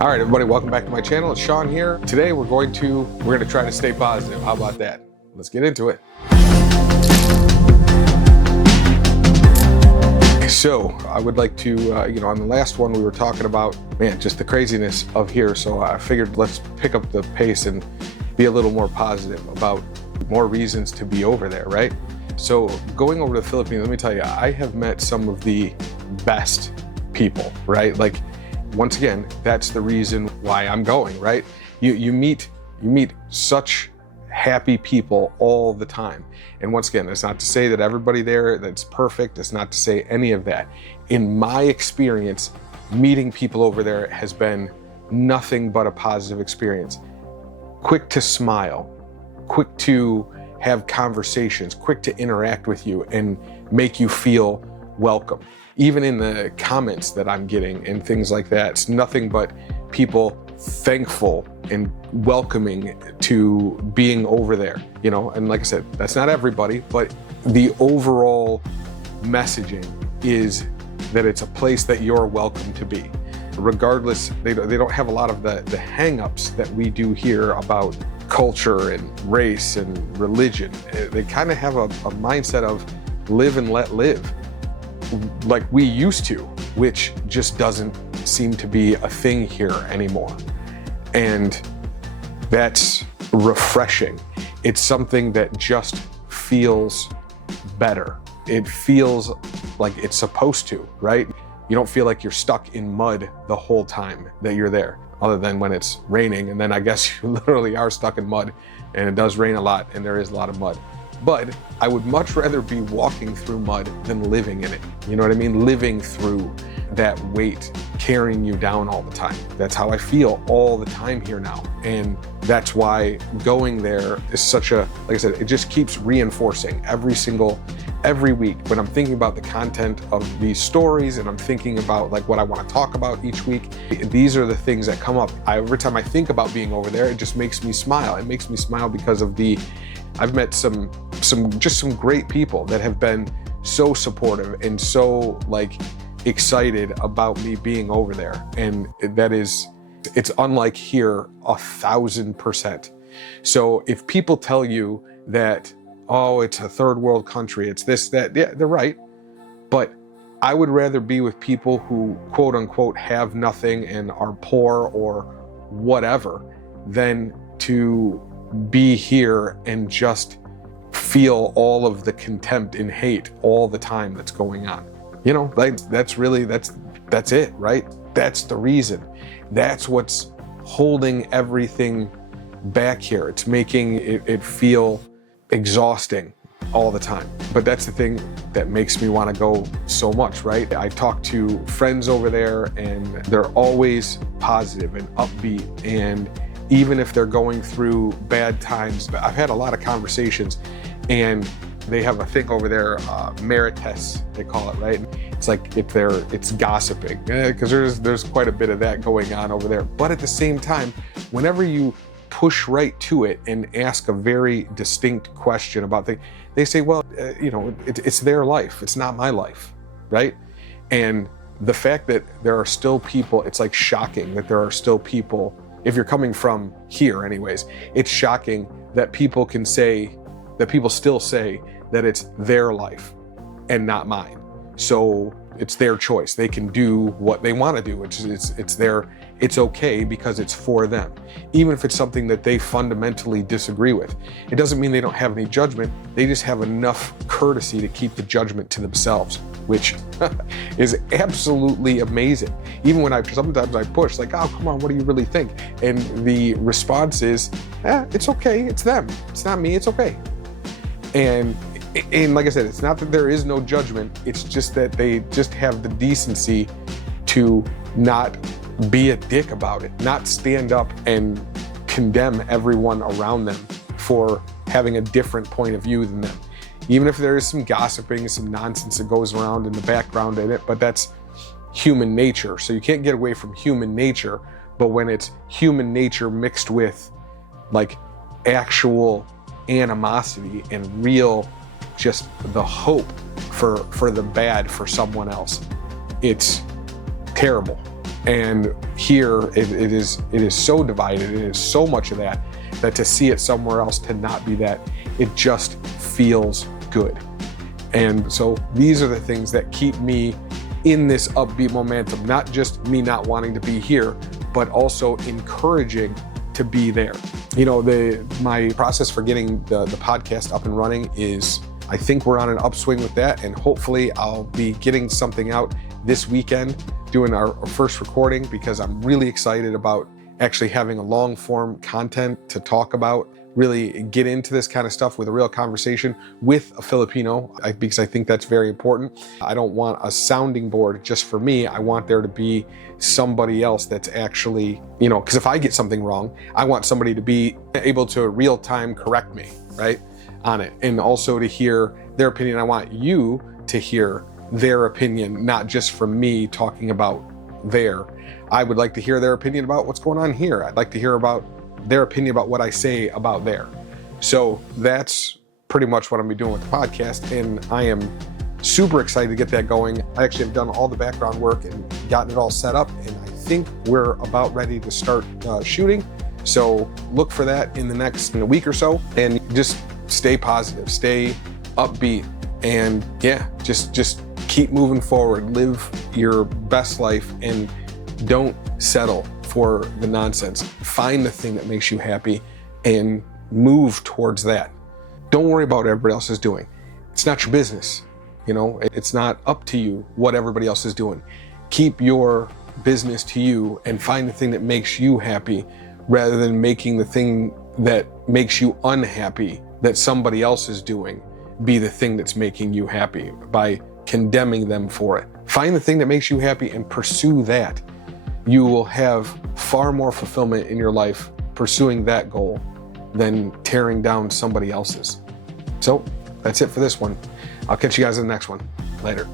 All right, everybody, welcome back to my channel. It's Sean here. Today we're going to try to stay positive. How about that? Let's get into it. So I would like to, on the last one we were talking about, just the craziness of here. So I figured let's pick up the pace and be a little more positive about more reasons to be over there, right? So going over to the Philippines, let me tell you, I have met some of the best people, right? Like, once again, that's the reason why I'm going, right? You meet such happy people all the time. And once again, it's not to say that everybody there that's perfect. It's not to say any of that. In my experience, meeting people over there has been nothing but a positive experience. Quick to smile, quick to have conversations, quick to interact with you and make you feel welcome. Even in the comments that I'm getting and things like that, it's nothing but people thankful and welcoming to being over there, and like I said, that's not everybody, but the overall messaging is that it's a place that you're welcome to be. Regardless, they don't have a lot of the hang-ups that we do here about culture and race and religion. They kind of have a mindset of live and let live, like we used to, which just doesn't seem to be a thing here anymore. And that's refreshing. It's something that just feels better. It feels like it's supposed to, right? You don't feel like you're stuck in mud the whole time that you're there, other than when it's raining. And then I guess you literally are stuck in mud, and it does rain a lot and there is a lot of mud. But I would much rather be walking through mud than living in it. You know what I mean? Living through that weight carrying you down all the time. That's how I feel all the time here now. And that's why going there is such a, like I said, it just keeps reinforcing every week when I'm thinking about the content of these stories and I'm thinking about like what I want to talk about each week. These are the things that come up. Every time I think about being over there, it just makes me smile. It makes me smile because of I've met some great people that have been so supportive and so excited about me being over there. And it's unlike here 1,000%. So if people tell you that, oh, it's a third world country, it's this, that, yeah, they're right. But I would rather be with people who quote unquote have nothing and are poor or whatever than to be here and just feel all of the contempt and hate all the time that's going on. That's it, right? That's the reason. That's what's holding everything back here. It's making it feel exhausting all the time. But that's the thing that makes me want to go so much, right? I talk to friends over there and they're always positive and upbeat, and even if they're going through bad times. I've had a lot of conversations, and they have a thing over there, marites, they call it, right? It's like it's gossiping, because there's quite a bit of that going on over there. But at the same time, whenever you push right to it and ask a very distinct question about things, they say, well, it's their life, it's not my life, right? And the fact that there are still people, it's like shocking that there are still people. If you're coming from here anyways, it's shocking that people still say that it's their life and not mine. So it's their choice. They can do what they want to do, which is it's okay because it's for them. Even if it's something that they fundamentally disagree with. It doesn't mean they don't have any judgment. They just have enough courtesy to keep the judgment to themselves, which is absolutely amazing. Even when sometimes I push, like, oh, come on, what do you really think? And the response is, it's okay, it's them. It's not me, it's okay. And like I said, it's not that there is no judgment, it's just that they just have the decency to not be a dick about it, not stand up and condemn everyone around them for having a different point of view than them. Even if there is some gossiping, some nonsense that goes around in the background in it, but that's human nature. So you can't get away from human nature. But when it's human nature mixed with actual animosity and real, just the hope for the bad for someone else, it's terrible. And here it is so divided. It is so much of that to see it somewhere else, to not be that, it just feels good. And so these are the things that keep me in this upbeat momentum, not just me not wanting to be here, but also encouraging to be there. You know, my process for getting the podcast up and running is, I think we're on an upswing with that, and hopefully I'll be getting something out this weekend, doing our first recording, because I'm really excited about actually having a long form content to talk about, really get into this kind of stuff with a real conversation with a Filipino, because I think that's very important. I don't want a sounding board just for me. I want there to be somebody else that's actually, because if I get something wrong, I want somebody to be able to real time correct me, right, on it. And also to hear their opinion. I want you to hear their opinion, not just from me talking about I would like to hear their opinion about what's going on here. I'd like to hear about their opinion about what I say about there. So that's pretty much what I'm gonna be doing with the podcast, and I am super excited to get that going. I actually have done all the background work and gotten it all set up, and I think we're about ready to start shooting. So look for that in a week or so, and just stay positive, stay upbeat, and just keep moving forward, live your best life, and don't settle for the nonsense. Find the thing that makes you happy and move towards that. Don't worry about what everybody else is doing. It's not your business. It's not up to you what everybody else is doing. Keep your business to you and find the thing that makes you happy, rather than making the thing that makes you unhappy that somebody else is doing be the thing that's making you happy by condemning them for it. Find the thing that makes you happy and pursue that. You will have far more fulfillment in your life pursuing that goal than tearing down somebody else's. So that's it for this one. I'll catch you guys in the next one. Later.